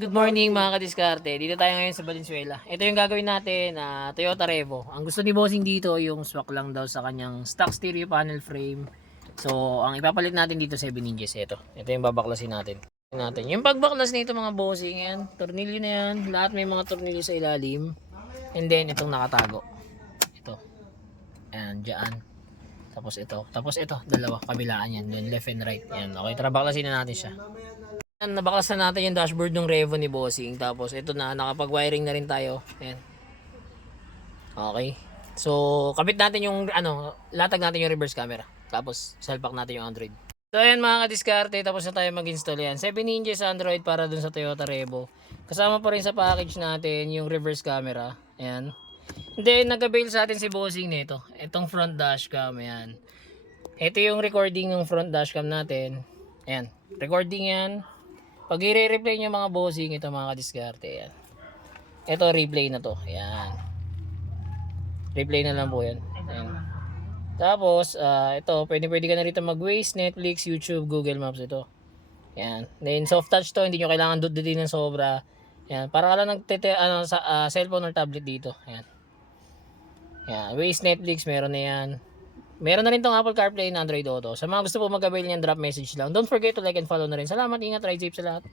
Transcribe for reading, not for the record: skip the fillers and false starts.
Good morning mga kadiskarte. Dito tayo ngayon sa Valenzuela. Ito yung gagawin natin na Toyota Revo. Ang gusto ni Bossing dito yung swak lang daw sa kanyang stock stereo panel frame. So, ang ipapalit natin dito 7 inches. Ito yung babaklasin natin. Yung pagbaklas nito mga Bossing, yan, tornilyo na yan. Lahat may mga tornilyo sa ilalim. And then, itong nakatago. Ito. Ayan, dyan. Tapos ito, dalawa, kabilaan yan. Then left and right. Yan, okay, tara baklasin na natin siya. Nabaklas na natin yung dashboard ng Revo ni Bossing. Tapos ito na, nakapag-wiring na rin tayo. Ayan. Okay. So, kabit natin yung, latag natin yung reverse camera. Tapos, salpak natin yung Android. So, ayan mga kadiskarte. Tapos na tayo mag-install yan. 7 inches Android para dun sa Toyota Revo. Kasama pa rin sa package natin yung reverse camera. Ayan. And then, nag-avail sa atin si Bossing nito. Itong front dashcam. Ayan. Ito yung recording ng front dashcam natin. Ayan. Recording yan. Pag i-replay nyo mga Bossing, ito mga kadiskarte, yan. Ito replay na to, yan. Replay na lang po yan. Yan. Tapos, ito, pwede ka na rito mag-Waze, Netflix, YouTube, Google Maps ito. Yan. Then soft touch to, hindi nyo kailangan dudutin ng sobra. Yan, para ka lang sa cellphone or tablet dito. Yan. Yan, Waze, Netflix, meron na yan. Meron na rin tong Apple CarPlay and Android Auto. Sa mga gusto po mag-avail niyan, drop message lang. Don't forget to like and follow na rin. Salamat, ingat, ride safe sa lahat.